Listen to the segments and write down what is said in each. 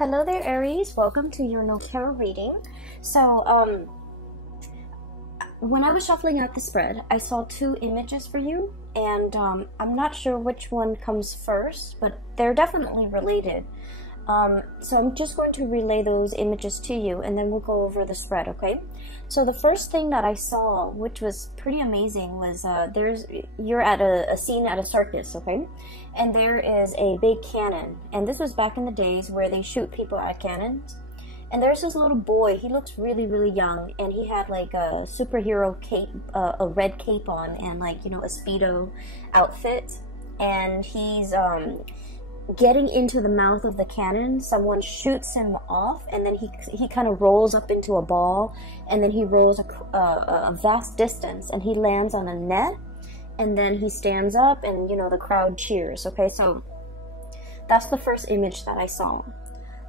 Hello there, Aries. Welcome to your tarot reading. So, when I was shuffling out the spread, I saw two images for you, and I'm not sure which one comes first, but they're definitely related. So I'm just going to relay those images to you, and then we'll go over the spread, okay? So the first thing that I saw, which was pretty amazing, was you're at a scene at a circus, okay? And there is a big cannon, and this was back in the days where they shoot people at cannons. And there's this little boy. He looks really, really young, and he had like a superhero cape, a red cape on, and like, you know, a Speedo outfit. And he's getting into the mouth of the cannon. Someone shoots him off, and then he kind of rolls up into a ball, and then he rolls a vast distance, and he lands on a net, and then he stands up, and you know, the crowd cheers. Okay, so that's the first image that I saw.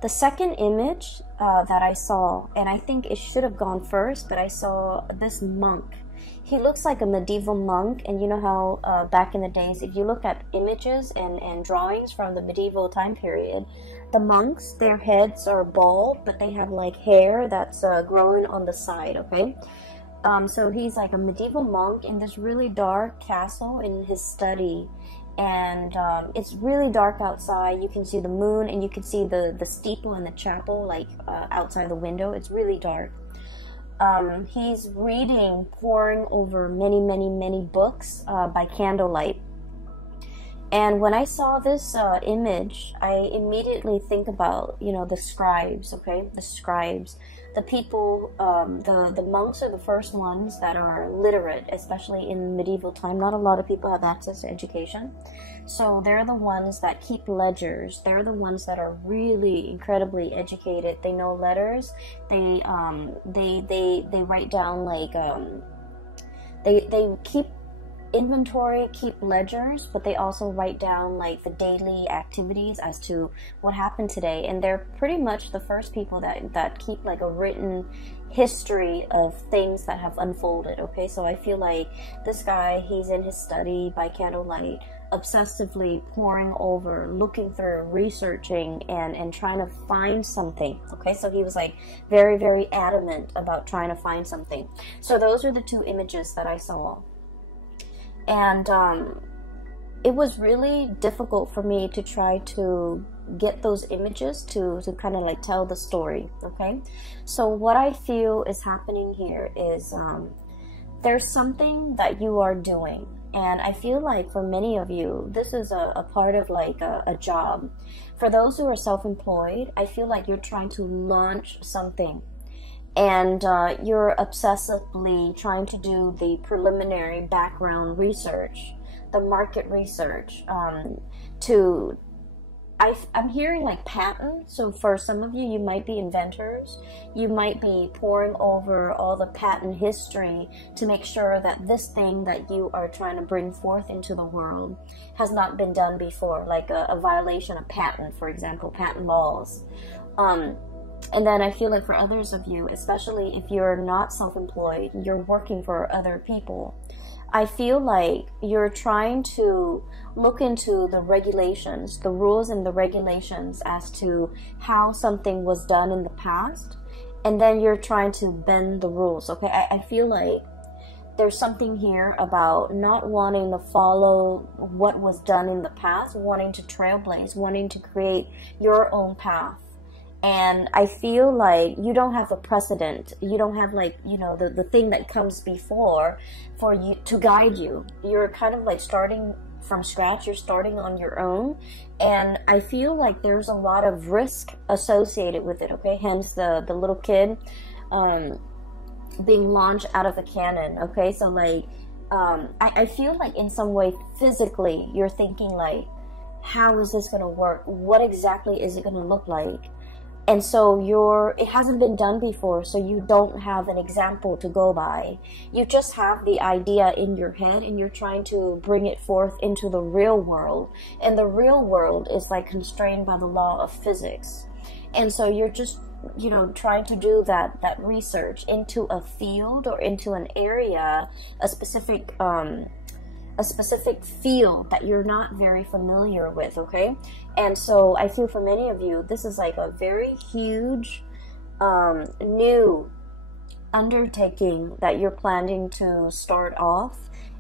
The second image that I saw, and I think it should have gone first, but I saw this monk. He looks like a medieval monk, and you know how back in the days, if you look at images and drawings from the medieval time period, the monks, their heads are bald, but they have like hair that's growing on the side, okay? So he's like a medieval monk in this really dark castle in his study. And it's really dark outside. You can see the moon, and you can see the steeple and the chapel like outside the window. It's really dark. He's reading, poring over many books by candlelight. And when I saw this image, I immediately think about, you know, the scribes, okay? The scribes. The people, the monks are the first ones that are literate, especially in medieval time. Not a lot of people have access to education. So they're the ones that keep ledgers. They're the ones that are really incredibly educated. They know letters. They write down like, they keep inventory, keep ledgers, but they also write down like the daily activities as to what happened today. And they're pretty much the first people that keep like a written history of things that have unfolded, okay? So I feel like this guy, he's in his study by candlelight, obsessively poring over, looking through, researching, and trying to find something, okay? So he was like very adamant about trying to find something. So those are the two images that I saw. And it was really difficult for me to try to get those images to kind of like tell the story, okay? So what I feel is happening here is there's something that you are doing. And I feel like for many of you, this is a part of like a job. For those who are self-employed, I feel like you're trying to launch something. And you're obsessively trying to do the preliminary background research, the market research, I'm hearing like patent. So for some of you, you might be inventors. You might be poring over all the patent history to make sure that this thing that you are trying to bring forth into the world has not been done before, like a violation of patent, for example, patent laws. And then I feel like for others of you, especially if you're not self-employed, you're working for other people, I feel like you're trying to look into the regulations, the rules and the regulations as to how something was done in the past, and then you're trying to bend the rules, okay? I feel like there's something here about not wanting to follow what was done in the past, wanting to trailblaze, wanting to create your own path. And I feel like you don't have a precedent. You don't have like, you know, the thing that comes before for you to guide you. You're kind of like starting from scratch. You're starting on your own. And I feel like there's a lot of risk associated with it, okay? Hence the little kid being launched out of a cannon, okay? So like, I feel like in some way physically you're thinking like, how is this going to work? What exactly is it going to look like? And so it hasn't been done before, so you don't have an example to go by. You just have the idea in your head, and you're trying to bring it forth into the real world. And the real world is like constrained by the law of physics. And so you're just, you know, trying to do that research into a field or into an area, a specific a specific field that you're not very familiar with, okay? And so I feel for many of you, this is like a very huge new undertaking that you're planning to start off,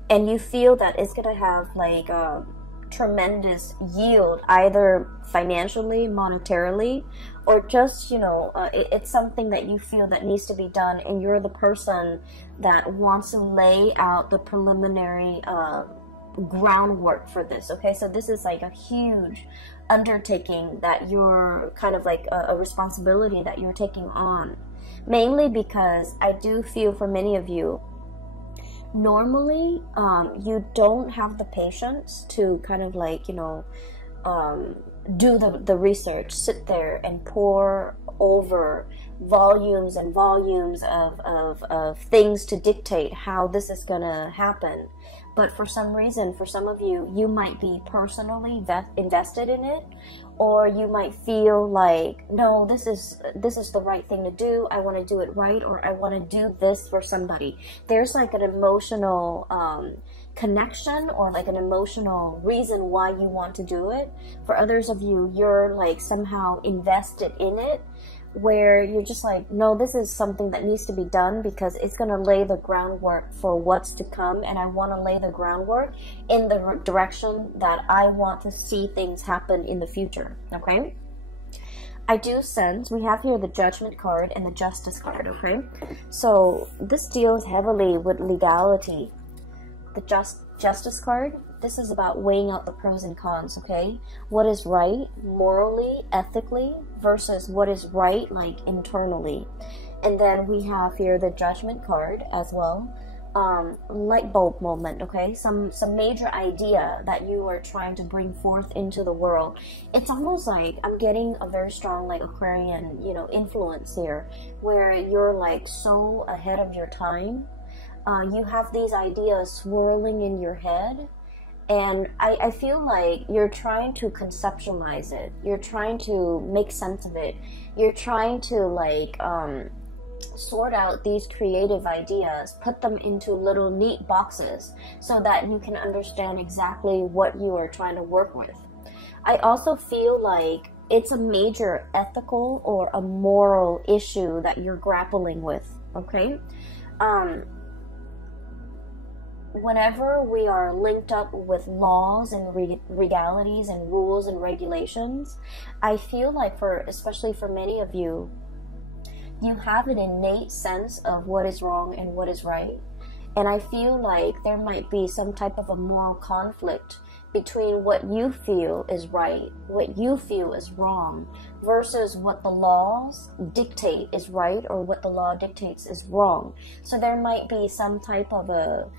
and you feel that it's gonna have like a tremendous yield, either financially, monetarily, or just, you know, it's something that you feel that needs to be done, and you're the person that wants to lay out the preliminary groundwork for this, okay? So this is like a huge undertaking that you're kind of like a responsibility that you're taking on, mainly because I do feel for many of you, normally you don't have the patience to kind of like, you know, do the research, sit there and pore over volumes and volumes of things to dictate how this is gonna happen. But for some reason, for some of you, you might be personally invested in it, or you might feel like, no, this is the right thing to do. I want to do it right, or I want to do this for somebody. There's like an emotional connection, or like an emotional reason why you want to do it. For others of you, you're like somehow invested in it, where you're just like, no, this is something that needs to be done because it's going to lay the groundwork for what's to come, and I want to lay the groundwork in the direction that I want to see things happen in the future, okay? I do sense, we have here the Judgment card and the Justice card, okay? So this deals heavily with legality. The Justice card, this is about weighing out the pros and cons, okay? What is right morally, ethically, versus what is right like internally. And then we have here the Judgment card as well. Light bulb moment, okay? Some major idea that you are trying to bring forth into the world. It's almost like I'm getting a very strong like Aquarian, you know, influence here, where you're like so ahead of your time. You have these ideas swirling in your head, and I feel like you're trying to conceptualize it. You're trying to make sense of it. You're trying to like sort out these creative ideas, put them into little neat boxes so that you can understand exactly what you are trying to work with. I also feel like it's a major ethical or a moral issue that you're grappling with, okay? Whenever we are linked up with laws and legalities and rules and regulations, I feel like especially for many of you, you have an innate sense of what is wrong and what is right. And I feel like there might be some type of a moral conflict between what you feel is right, what you feel is wrong, versus what the laws dictate is right, or what the law dictates is wrong. So there might be some type of a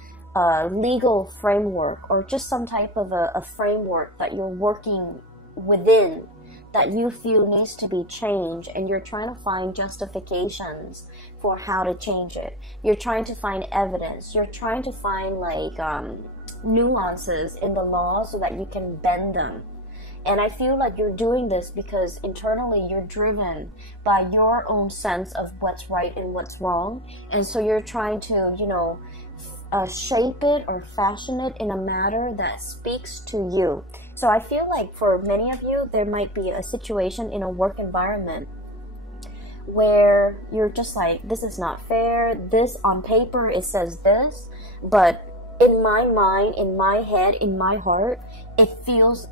legal framework, or just some type of a framework that you're working within that you feel needs to be changed, and you're trying to find justifications for how to change it. You're trying to find evidence. You're trying to find like nuances in the law so that you can bend them. And I feel like you're doing this because internally you're driven by your own sense of what's right and what's wrong. And so you're trying to, you know, shape it or fashion it in a manner that speaks to you. So I feel like for many of you, there might be a situation in a work environment where you're just like, this is not fair. This on paper, it says this, but in my mind, in my head, in my heart, it feels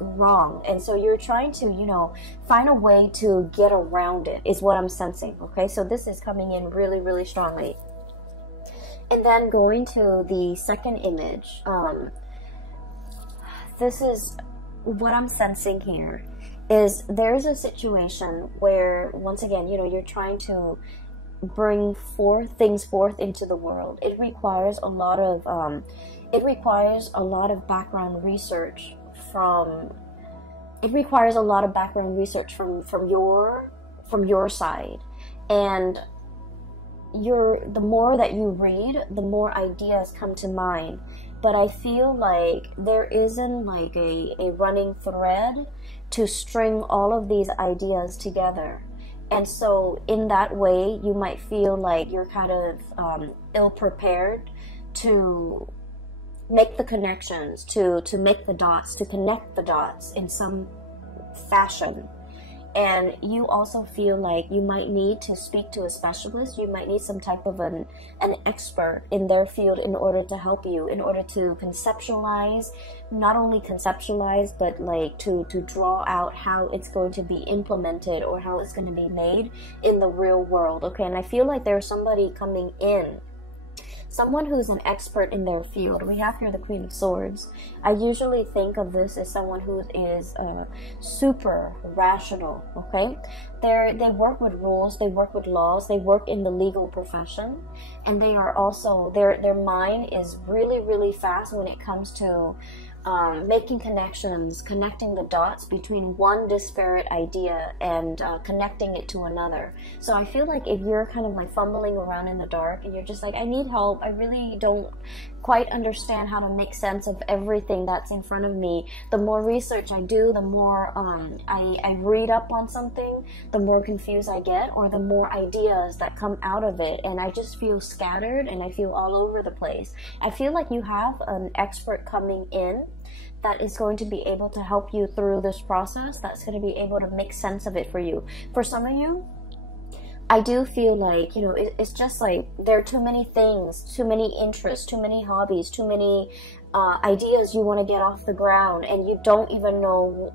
wrong. And so you're trying to, you know, find a way to get around it, is what I'm sensing. Okay, so this is coming in really, really strongly. And then going to the second image, this is what I'm sensing here, is there's a situation where, once again, you know, you're trying to bring things forth into the world. It requires a lot of background research from your side. And the more that you read, the more ideas come to mind. But I feel like there isn't like a running thread to string all of these ideas together. And so in that way, you might feel like you're kind of ill-prepared to make the connections, to make the dots, to connect the dots in some fashion. And you also feel like you might need to speak to a specialist. You might need some type of an expert in their field in order to help you, in order to conceptualize, not only conceptualize, but like to draw out how it's going to be implemented or how it's going to be made in the real world. Okay, and I feel like there's somebody coming in, someone who's an expert in their field. We have here the Queen of Swords. I usually think of this as someone who is super rational, okay? They work with rules, they work with laws, they work in the legal profession, and they are also, their mind is really, really fast when it comes to making connections, connecting the dots between one disparate idea and connecting it to another. So I feel like if you're kind of like fumbling around in the dark and you're just like, I need help, I really don't quite understand how to make sense of everything that's in front of me. The more research I do, the more I read up on something, the more confused I get, or the more ideas that come out of it, and I just feel scattered and I feel all over the place. I feel like you have an expert coming in that is going to be able to help you through this process, that's going to be able to make sense of it for you. For some of you, I do feel like, you know, it's just like there are too many things, too many interests, too many hobbies, too many ideas you want to get off the ground, and you don't even know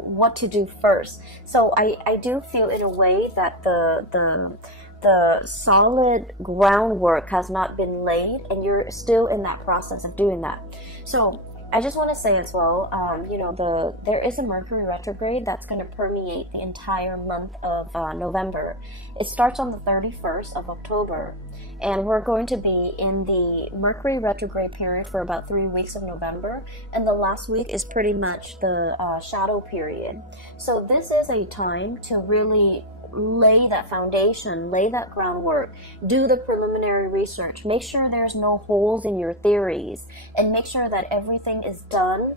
what to do first. So I do feel in a way that the solid groundwork has not been laid, and you're still in that process of doing that. So I just want to say as well, you know, there is a Mercury retrograde that's going to permeate the entire month of November. It starts on the 31st of October, and we're going to be in the Mercury retrograde period for about 3 weeks of November, and the last week is pretty much the shadow period. So this is a time to really lay that foundation, lay that groundwork, do the preliminary research, make sure there's no holes in your theories, and make sure that everything is done.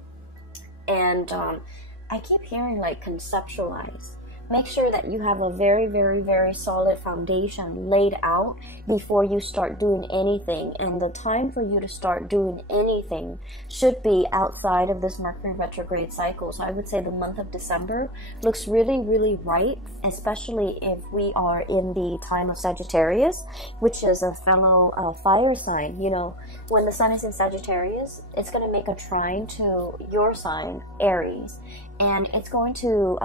And I keep hearing like conceptualize. Make sure that you have a very, very, very solid foundation laid out before you start doing anything. And the time for you to start doing anything should be outside of this Mercury retrograde cycle. So I would say the month of December looks really, really right, especially if we are in the time of Sagittarius, which is a fellow fire sign. You know, when the sun is in Sagittarius, it's going to make a trine to your sign, Aries, and it's going to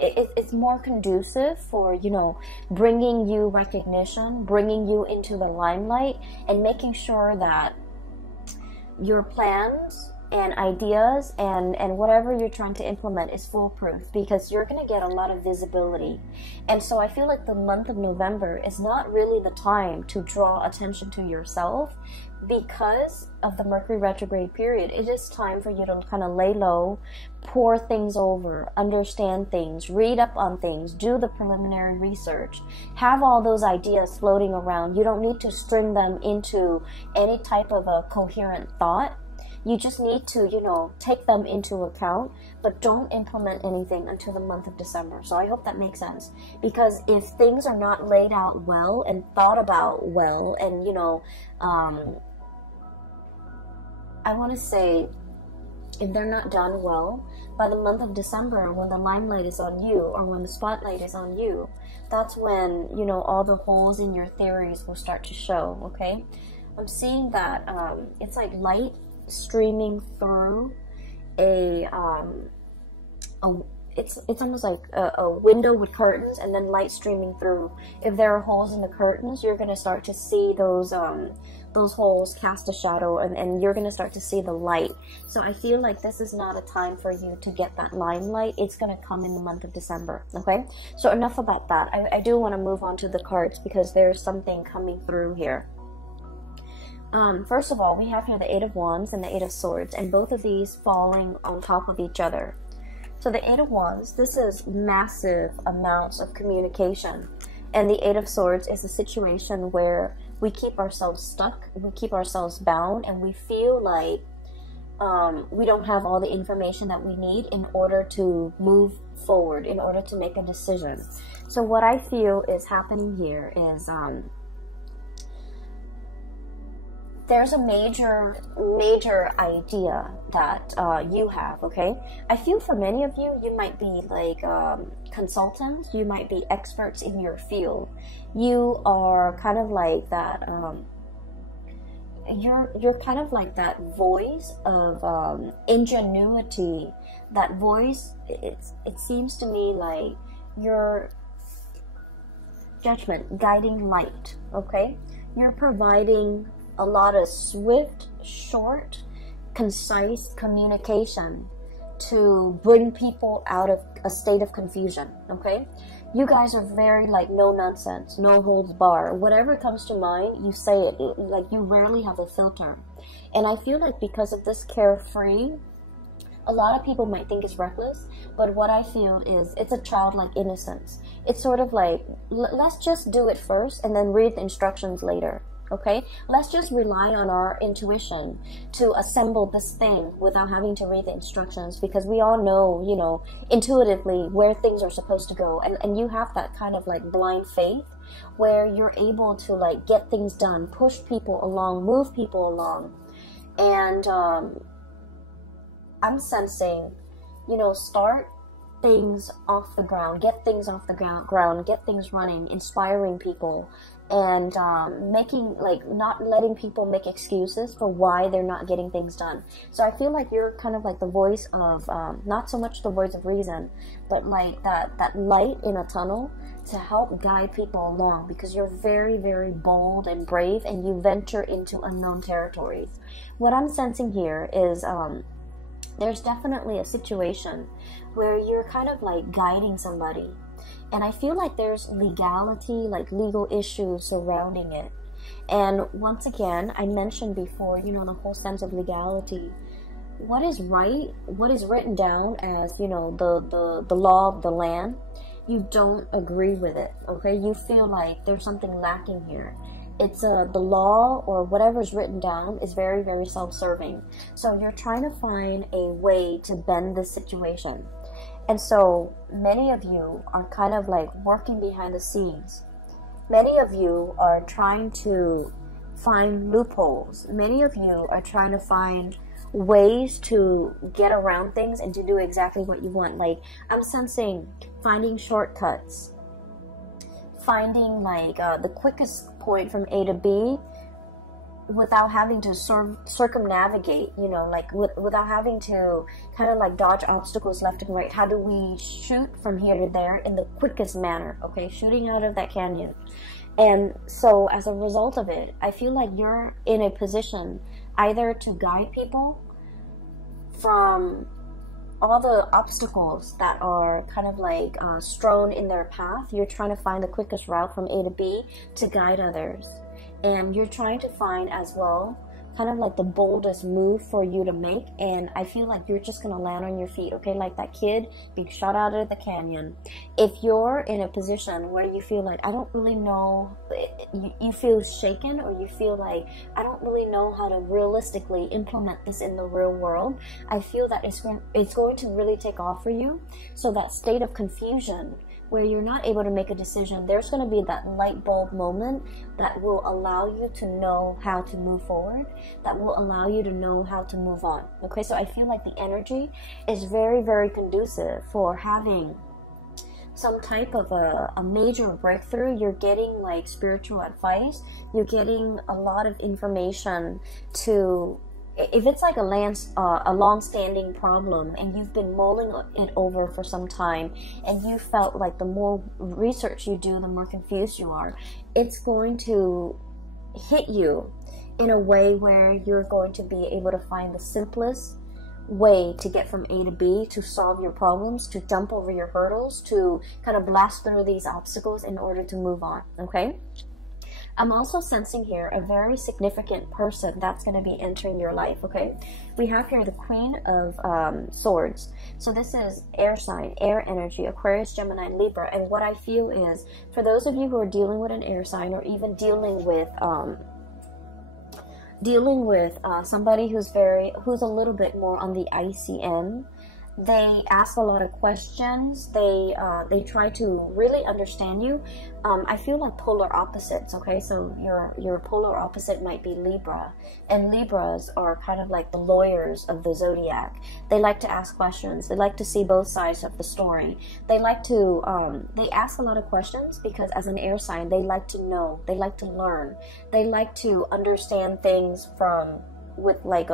it's more conducive for, you know, bringing you recognition, bringing you into the limelight, and making sure that your plans and ideas and whatever you're trying to implement is foolproof, because you're going to get a lot of visibility. And so I feel like the month of November is not really the time to draw attention to yourself because of the Mercury retrograde period. It is time for you to kind of lay low, pour things over, understand things, read up on things, do the preliminary research, have all those ideas floating around. You don't need to string them into any type of a coherent thought. You just need to, you know, take them into account, but don't implement anything until the month of December. So I hope that makes sense, because if things are not laid out well and thought about well, and, you know, I want to say, if they're not done well, by the month of December, when the limelight is on you, or when the spotlight is on you, that's when, you know, all the holes in your theories will start to show, okay? I'm seeing that it's like light streaming through it's almost like a window with curtains, and then light streaming through. If there are holes in the curtains, you're going to start to see those holes cast a shadow, and you're going to start to see the light. So I feel like this is not a time for you to get that limelight. It's going to come in the month of December, okay? So enough about that. I do want to move on to the cards, because there's something coming through here. First of all, we have here the Eight of Wands and the Eight of Swords, and both of these falling on top of each other. So the Eight of Wands, this is massive amounts of communication. And the Eight of Swords is a situation where we keep ourselves stuck, we keep ourselves bound, and we feel like we don't have all the information that we need in order to move forward, in order to make a decision. So what I feel is happening here is there's a major idea that you have, okay? I feel for many of you, you might be like consultants, you might be experts in your field. You are kind of like that, you're kind of like that voice of ingenuity, that voice, it seems to me like your judgment, guiding light, okay? You're providing a lot of swift, short, concise communication to bring people out of a state of confusion, okay? You guys are very like no nonsense, no holds bar. Whatever comes to mind, you say it. Like you rarely have a filter. And I feel like because of this carefree, a lot of people might think it's reckless, but what I feel is it's a childlike innocence. It's sort of like, let's just do it first and then read the instructions later. Okay, let's just rely on our intuition to assemble this thing without having to read the instructions, because we all know, you know, intuitively where things are supposed to go, and you have that kind of like blind faith where you're able to like get things done, push people along, move people along. And I'm sensing, you know, start things off the ground, get things off the ground, get things running, inspiring people, and making, like, not letting people make excuses for why they're not getting things done. So I feel like you're kind of like the voice of, not so much the voice of reason, but like that light in a tunnel to help guide people along, because you're very, very bold and brave, and you venture into unknown territories. What I'm sensing here is, there's definitely a situation where you're kind of like guiding somebody. And I feel like there's legality, like legal issues surrounding it. And once again, I mentioned before, you know, the whole sense of legality. What is right, what is written down as, you know, the law of the land, you don't agree with it, okay? You feel like there's something lacking here. It's the law or whatever's written down is very, very self-serving. So you're trying to find a way to bend this situation. And so many of you are kind of like working behind the scenes. Many of you are trying to find loopholes. Many of you are trying to find ways to get around things and to do exactly what you want. Like, I'm sensing finding shortcuts, finding like the quickest point from A to B without having to circumnavigate, you know, like without having to kind of like dodge obstacles left and right. How do we shoot from here to there in the quickest manner, okay? Shooting out of that canyon. And so as a result of it, I feel like you're in a position either to guide people from all the obstacles that are kind of like strewn in their path. You're trying to find the quickest route from A to B to guide others. And you're trying to find as well kind of like the boldest move for you to make. And I feel like you're just going to land on your feet, okay? Like that kid being shot out of the canyon. If you're in a position where you feel like, I don't really know, you feel shaken, or you feel like, I don't really know how to realistically implement this in the real world, I feel that it's going to really take off for you. So that state of confusion where you're not able to make a decision, there's going to be that light bulb moment that will allow you to know how to move forward, that will allow you to know how to move on. Okay, so I feel like the energy is very, very conducive for having some type of a major breakthrough. You're getting like spiritual advice, you're getting a lot of information to, if it's like a long-standing problem and you've been mulling it over for some time, and you felt like the more research you do, the more confused you are, it's going to hit you in a way where you're going to be able to find the simplest way to get from A to B, to solve your problems, to jump over your hurdles, to kind of blast through these obstacles in order to move on, okay? I'm also sensing here a very significant person that's going to be entering your life, okay? We have here the Queen of Swords. So this is air sign, air energy, Aquarius, Gemini, Libra. And what I feel is, for those of you who are dealing with an air sign, or even dealing with somebody who's a little bit more on the icy end, They ask a lot of questions. They try to really understand you. I feel like polar opposites, okay? So your polar opposite might be Libra, and Libras are kind of like the lawyers of the zodiac. They like to ask questions. They like to see both sides of the story. They like to they ask a lot of questions because as an air sign, they like to know. They like to learn. They like to understand things from with like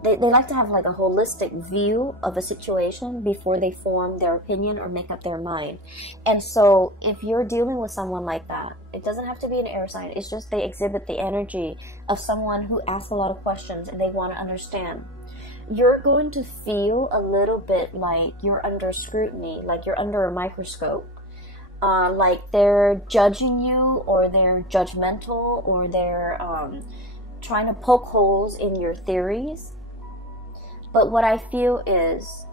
they like to have like a holistic view of a situation before they form their opinion or make up their mind. And so if you're dealing with someone like that, it doesn't have to be an air sign. It's just they exhibit the energy of someone who asks a lot of questions and they want to understand. You're going to feel a little bit like you're under scrutiny, like you're under a microscope. Like they're judging you, or they're judgmental, or they're trying to poke holes in your theories. But what I feel is,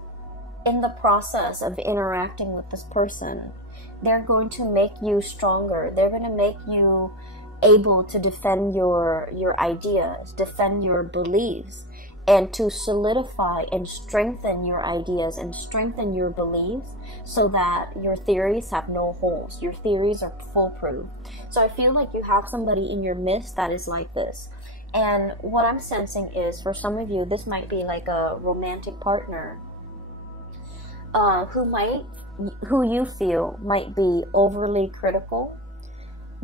in the process of interacting with this person, they're going to make you stronger. They're going to make you able to defend your ideas, defend your beliefs, and to solidify and strengthen your ideas and strengthen your beliefs so that your theories have no holes. Your theories are foolproof. So I feel like you have somebody in your midst that is like this. And what I'm sensing is, for some of you, this might be like a romantic partner who you feel might be overly critical.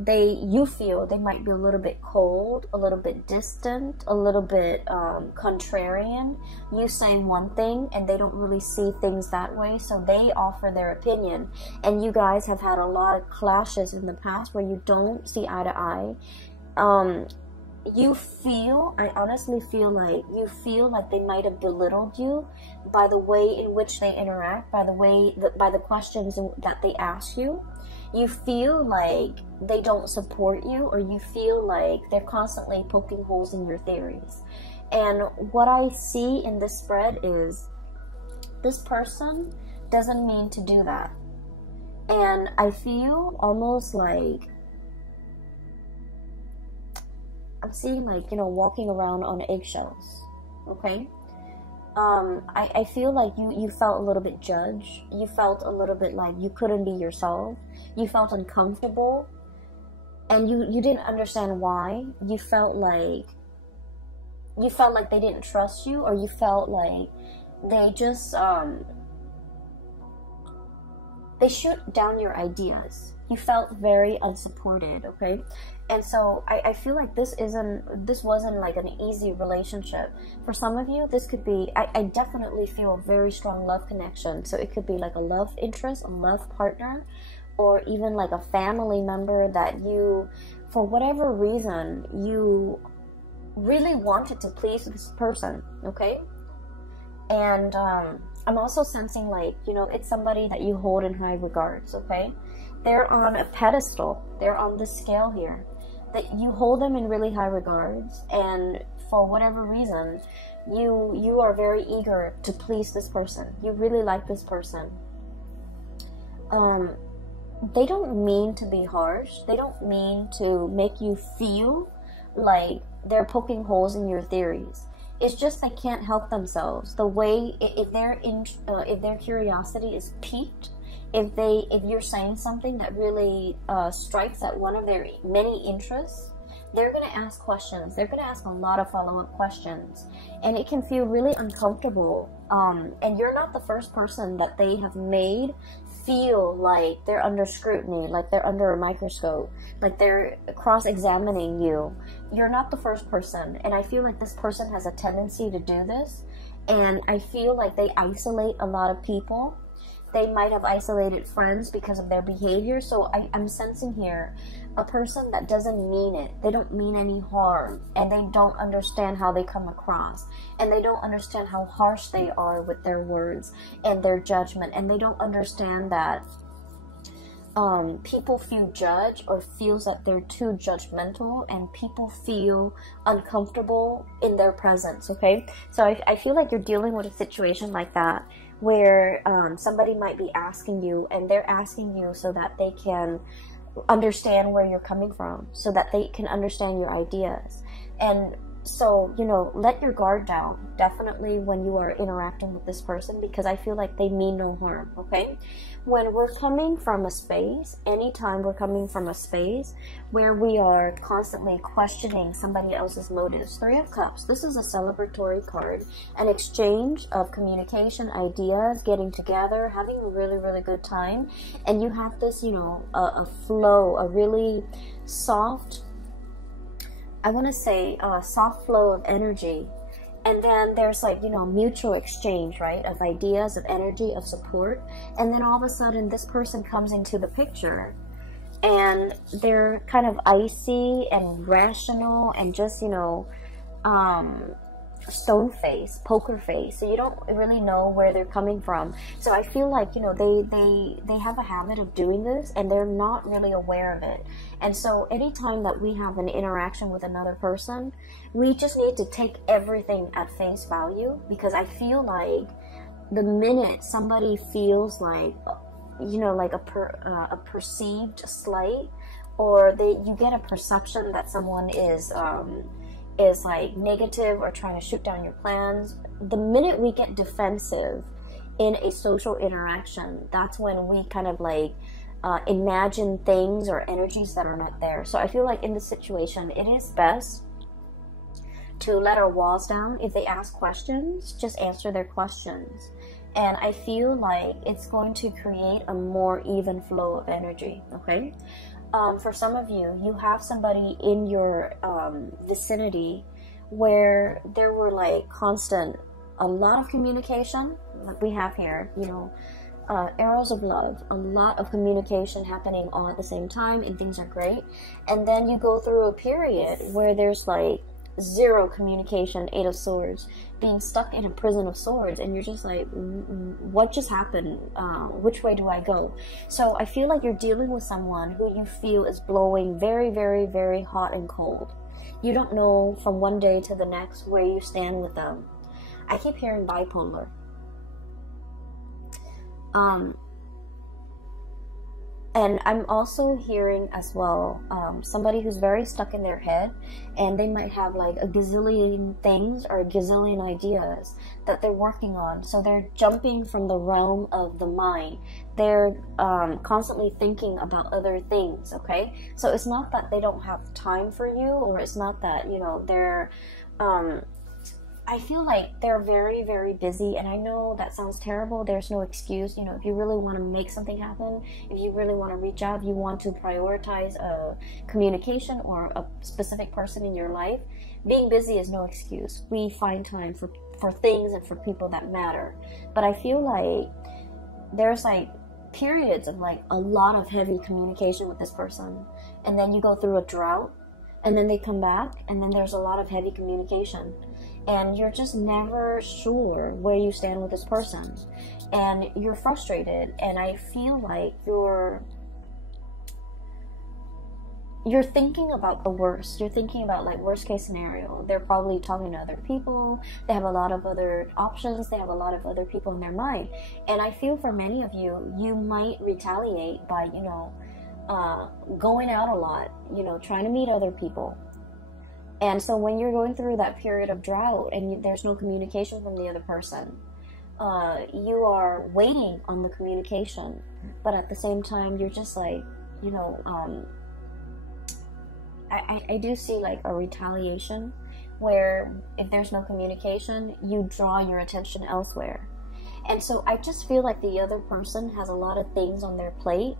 You feel they might be a little bit cold, a little bit distant, a little bit contrarian. You say one thing and they don't really see things that way, so they offer their opinion. And you guys have had a lot of clashes in the past where you don't see eye to eye. I honestly feel like they might have belittled you by the way in which they interact, by the questions that they ask you. You feel like they don't support you, or you feel like they're constantly poking holes in your theories. And what I see in this spread is, this person doesn't mean to do that. And I feel almost like I'm seeing, like, walking around on eggshells, okay? I feel like you felt a little bit judged. You felt a little bit like you couldn't be yourself. You felt uncomfortable. And you didn't understand why. You felt like they didn't trust you, or you felt like they just, they shoot down your ideas. You felt very unsupported, okay? And so I feel like this wasn't like an easy relationship. For some of you, this could be, I definitely feel a very strong love connection. So it could be like a love interest, a love partner, or even like a family member that you, for whatever reason, you really wanted to please this person, okay? And I'm also sensing like, it's somebody that you hold in high regards, okay? They're on a pedestal. They're on the scale here. That you hold them in really high regards, and for whatever reason, you are very eager to please this person. You really like this person. They don't mean to be harsh. They don't mean to make you feel like they're poking holes in your theories. It's just they can't help themselves. The way, if their curiosity is piqued, if you're saying something that really strikes at one of their many interests, they're going to ask questions. They're going to ask a lot of follow-up questions, and it can feel really uncomfortable. And you're not the first person that they have made feel like they're under scrutiny, like they're under a microscope, like they're cross-examining you. You're not the first person, and I feel like this person has a tendency to do this, and I feel like they isolate a lot of people. They might have isolated friends because of their behavior. So I'm sensing here a person that doesn't mean it. They don't mean any harm, and they don't understand how they come across, and they don't understand how harsh they are with their words and their judgment, and they don't understand that people feel judged or feels that they're too judgmental, and people feel uncomfortable in their presence, okay? So I feel like you're dealing with a situation like that, where somebody might be asking you, and they're asking you so that they can understand where you're coming from, so that they can understand your ideas. And So, you know, let your guard down, definitely, when you are interacting with this person, because I feel like they mean no harm, okay? When we're coming from a space, anytime we're coming from a space where we are constantly questioning somebody else's motives, Three of Cups, this is a celebratory card, an exchange of communication, ideas, getting together, having a really, really good time, and you have this, you know, a flow, a really soft, I want to say a soft flow of energy. And then there's like, you know, mutual exchange, right, of ideas, of energy, of support. And then all of a sudden this person comes into the picture and they're kind of icy and rational and just, you know, stone face, poker face. So you don't really know where they're coming from. So I feel like, you know, they have a habit of doing this and they're not really aware of it. And so anytime that we have an interaction with another person, we just need to take everything at face value, because I feel like the minute somebody feels like, you know, like a perceived slight, or you get a perception that someone is like negative or trying to shoot down your plans, the minute we get defensive in a social interaction, that's when we kind of like imagine things or energies that are not there. So I feel like in this situation, it is best to let our walls down. If they ask questions, just answer their questions. And I feel like it's going to create a more even flow of energy, okay? For some of you, you have somebody in your vicinity where there were like a lot of communication, like we have here, you know, arrows of love, a lot of communication happening all at the same time, and things are great. And then you go through a period where there's like zero communication, Eight of Swords, being stuck in a prison of swords, and you're just like, what just happened? Which way do I go? So I feel like you're dealing with someone who you feel is blowing very, very, very hot and cold. You don't know from one day to the next where you stand with them. I keep hearing bipolar. And I'm also hearing as well somebody who's very stuck in their head, and they might have like a gazillion things or a gazillion ideas that they're working on. So they're jumping from the realm of the mind. They're constantly thinking about other things, okay? So it's not that they don't have time for you, or it's not that, you know, they're... I feel like they're very, very busy, and I know that sounds terrible. There's no excuse. You know, if you really want to make something happen, if you really want to reach out, you want to prioritize a communication or a specific person in your life, being busy is no excuse. We find time for things and for people that matter. But I feel like there's like periods of like a lot of heavy communication with this person, and then you go through a drought, and then they come back, and then there's a lot of heavy communication. And you're just never sure where you stand with this person, and you're frustrated, and I feel like you're thinking about the worst. You're thinking about like worst case scenario. They're probably talking to other people. They have a lot of other options. They have a lot of other people in their mind. And I feel for many of you, you might retaliate by, you know, going out a lot, you know, trying to meet other people. And so when you're going through that period of drought and there's no communication from the other person, you are waiting on the communication. But at the same time, you're just like, you know, I do see like a retaliation where if there's no communication, you draw your attention elsewhere. And so I just feel like the other person has a lot of things on their plate.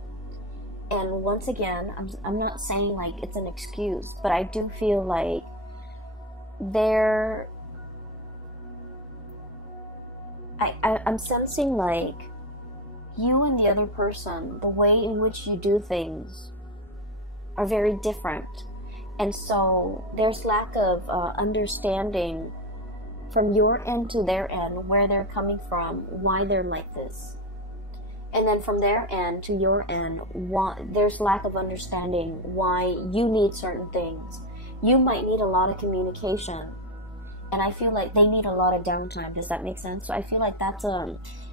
And once again, I'm not saying like it's an excuse, but I do feel like I'm sensing like you and the other person, the way in which you do things are very different. And so there's lack of understanding from your end to their end, where they're coming from, why they're like this. And then from their end to your end, there's lack of understanding why you need certain things. You might need a lot of communication, and I feel like they need a lot of downtime. Does that make sense? So I feel like that's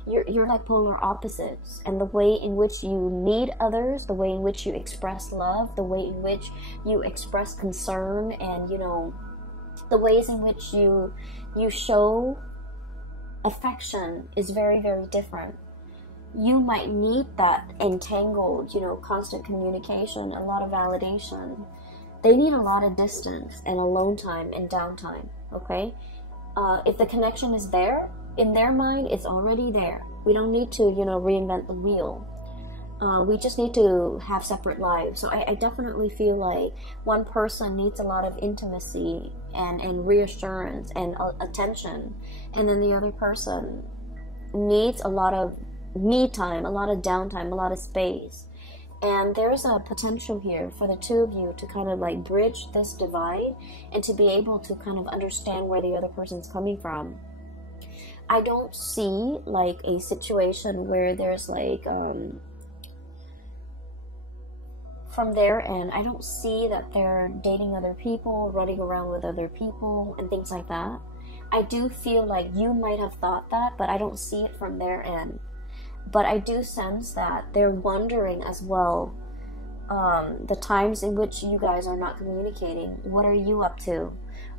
you're like polar opposites, and the way in which you need others, the way in which you express love, the way in which you express concern, and you know, The ways in which you show affection is very, very different. You might need that entangled, you know, constant communication, a lot of validation. They need a lot of distance and alone time and downtime, okay? If the connection is there, in their mind, it's already there. We don't need to, you know, reinvent the wheel. We just need to have separate lives. So I definitely feel like one person needs a lot of intimacy and reassurance and attention. And then the other person needs a lot of me time, a lot of downtime, a lot of space. And there's a potential here for the two of you to kind of like bridge this divide and to be able to kind of understand where the other person's coming from. I don't see like a situation where there's like, from their end, I don't see that they're dating other people, running around with other people, and things like that. I do feel like you might have thought that, but I don't see it from their end. But I do sense that they're wondering as well, the times in which you guys are not communicating. What are you up to?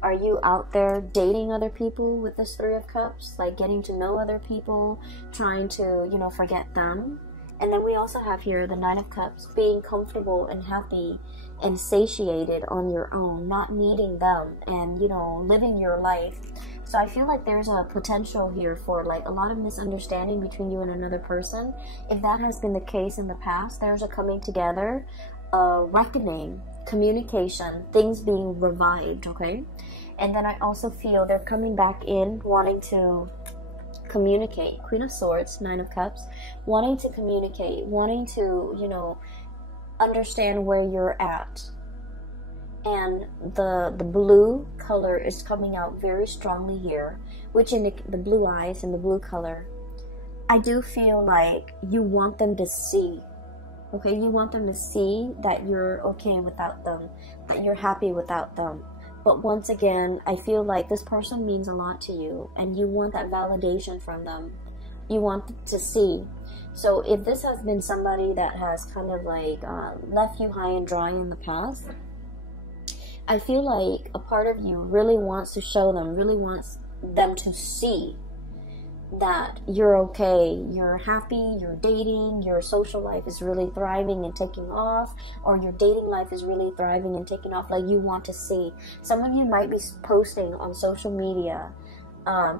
Are you out there dating other people with this Three of Cups? Like getting to know other people, trying to, you know, forget them? And then we also have here the Nine of Cups, being comfortable and happy and satiated on your own, not needing them and, you know, living your life. So I feel like there's a potential here for like a lot of misunderstanding between you and another person. If that has been the case in the past, there's a coming together, reckoning, communication, things being revived, okay? And then I also feel they're coming back in, wanting to communicate. Queen of Swords, Nine of Cups, wanting to communicate, wanting to, you know, understand where you're at. And the blue color is coming out very strongly here, which in the blue eyes and the blue color, I do feel like you want them to see, okay? You want them to see that you're okay without them, that you're happy without them. But once again, I feel like this person means a lot to you, and you want that validation from them. You want to see. So if this has been somebody that has kind of like left you high and dry in the past, I feel like a part of you really wants to show them, really wants them to see that you're okay, you're happy, you're dating, your social life is really thriving and taking off, or your dating life is really thriving and taking off. Like, you want to see. Some of you might be posting on social media,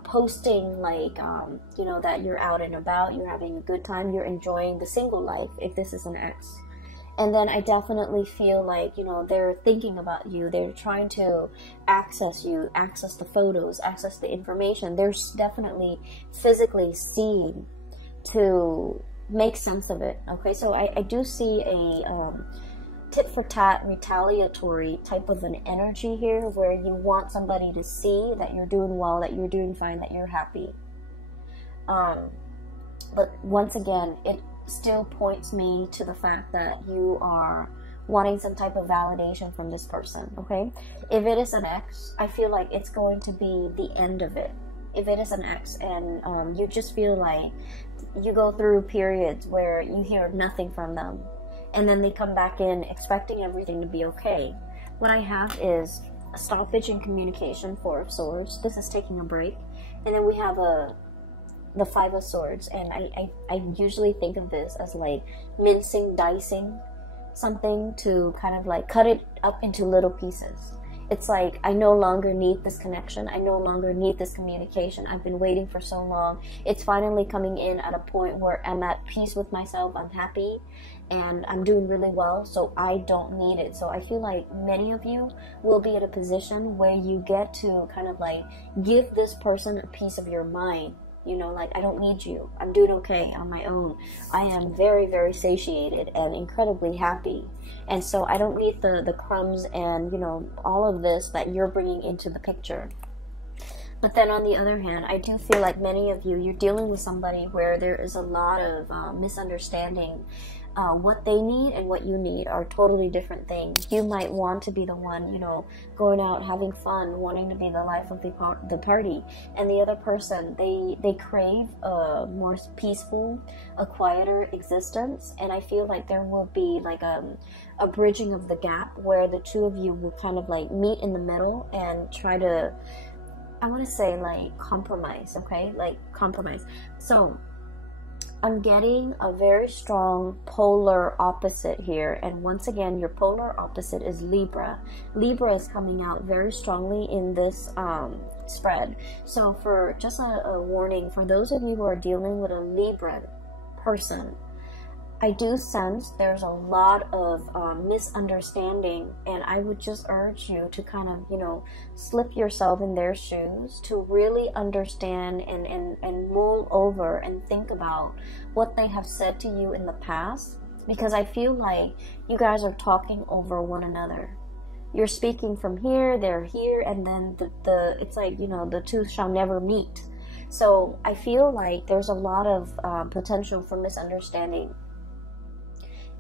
posting like, you know, that you're out and about, you're having a good time, you're enjoying the single life, if this is an ex. And then I definitely feel like, you know, they're thinking about you. They're trying to access you, access the photos, access the information. They're definitely physically seeing to make sense of it. Okay, so I do see a tit for tat retaliatory type of an energy here, where you want somebody to see that you're doing well, that you're doing fine, that you're happy. But once again, it still points me to the fact that you are wanting some type of validation from this person, okay? If it is an ex, I feel like it's going to be the end of it. If it is an ex and you just feel like you go through periods where you hear nothing from them, and then they come back in expecting everything to be okay. What I have is a stoppage in communication, Four of Swords. This is taking a break. And then we have the Five of Swords, and I usually think of this as like mincing, dicing something to kind of like cut it up into little pieces. It's like, I no longer need this connection, I no longer need this communication. I've been waiting for so long. It's finally coming in at a point where I'm at peace with myself, I'm happy, and I'm doing really well, so I don't need it. So I feel like many of you will be at a position where you get to kind of like give this person a piece of your mind. You know, like, I don't need you. I'm doing okay on my own. I am very, very satiated and incredibly happy. And so I don't need the crumbs and, you know, all of this that you're bringing into the picture. But then on the other hand, I do feel like many of you, you're dealing with somebody where there is a lot of misunderstanding. What they need and what you need are totally different things. You might want to be the one, you know, going out, having fun, wanting to be the life of the party. And the other person, they crave a more peaceful, a quieter existence. And I feel like there will be like a bridging of the gap where the two of you will kind of like meet in the middle and try to, I want to say like compromise, okay? Like compromise. So I'm getting a very strong polar opposite here. And once again, your polar opposite is Libra. Libra is coming out very strongly in this spread. So for just a warning, for those of you who are dealing with a Libra person, I do sense there's a lot of misunderstanding, and I would just urge you to kind of, you know, slip yourself in their shoes to really understand and mull over and think about what they have said to you in the past, because I feel like you guys are talking over one another. You're speaking from here, they're here, and then it's like, you know, the two shall never meet. So I feel like there's a lot of potential for misunderstanding.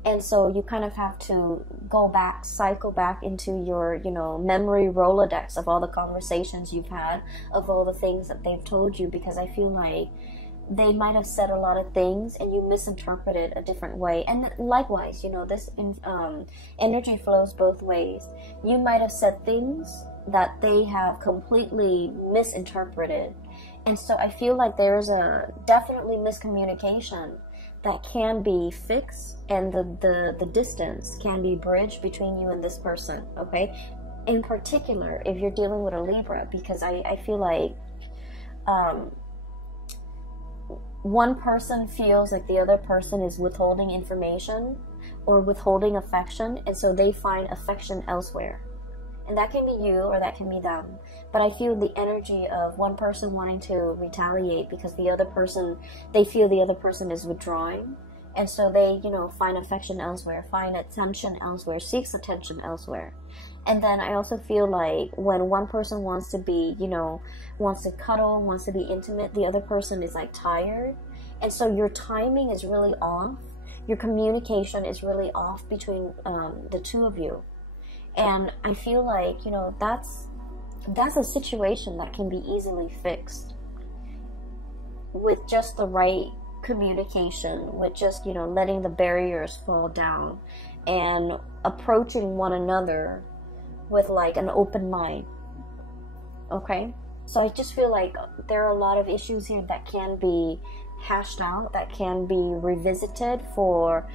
And so you kind of have to go back, cycle back into your, you know, memory Rolodex of all the conversations you've had, of all the things that they've told you, because I feel like they might have said a lot of things and you misinterpreted a different way. And likewise, you know, this energy flows both ways. You might have said things that they have completely misinterpreted. And so I feel like there is a definitely miscommunication that can be fixed, and the distance can be bridged between you and this person, okay? In particular, if you're dealing with a Libra, because I feel like one person feels like the other person is withholding information or withholding affection, and so they find affection elsewhere. And that can be you or that can be them. But I feel the energy of one person wanting to retaliate because the other person, they feel the other person is withdrawing. And so they, you know, find affection elsewhere, find attention elsewhere, seeks attention elsewhere. And then I also feel like when one person wants to be, you know, wants to cuddle, wants to be intimate, the other person is like tired. And so your timing is really off. Your communication is really off between the two of you. And I feel like, you know, that's a situation that can be easily fixed with just the right communication, with just, you know, letting the barriers fall down and approaching one another with like an open mind. Okay? So I just feel like there are a lot of issues here that can be hashed out, that can be revisited for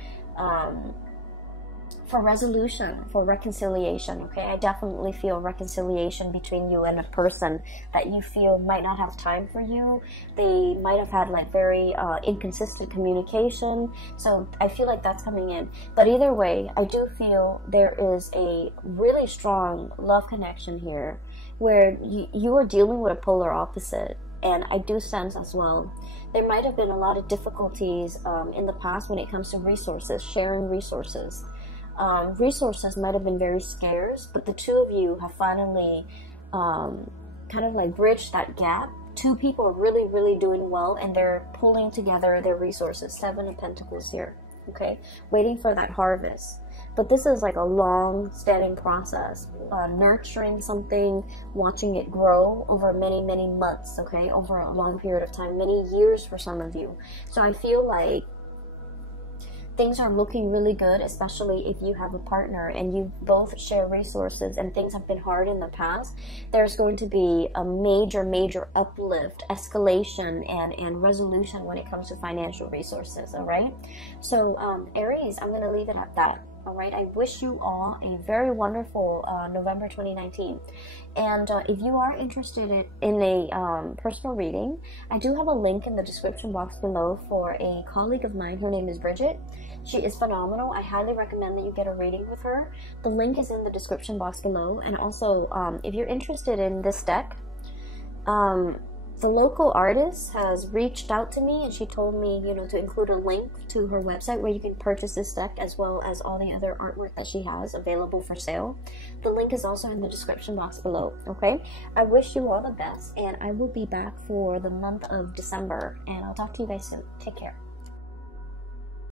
resolution, for reconciliation, okay? I definitely feel reconciliation between you and a person that you feel might not have time for you. They might have had like very inconsistent communication. So I feel like that's coming in. But either way, I do feel there is a really strong love connection here where you are dealing with a polar opposite. And I do sense as well, there might have been a lot of difficulties in the past when it comes to resources, sharing resources. Resources might have been very scarce, but the two of you have finally kind of like bridged that gap. Two people are really, really doing well, and they're pulling together their resources. 7 of Pentacles here, okay? Waiting for that harvest. But this is like a long-standing process. Nurturing something, watching it grow over many, many months, okay? Over a long period of time, many years for some of you. So I feel like things are looking really good, especially if you have a partner and you both share resources and things have been hard in the past. There's going to be a major uplift, escalation, and resolution when it comes to financial resources, all right? So, Aries, I'm going to leave it at that. All right, I wish you all a very wonderful November 2019. And if you are interested in a personal reading, I do have a link in the description box below for a colleague of mine. Her name is Bridget. She is phenomenal. I highly recommend that you get a reading with her. The link is in the description box below. And also, if you're interested in this deck, The local artist has reached out to me, and she told me, you know, to include a link to her website where you can purchase this deck as well as all the other artwork that she has available for sale. The link is also in the description box below, okay? I wish you all the best, and I will be back for the month of December, and I'll talk to you guys soon. Take care.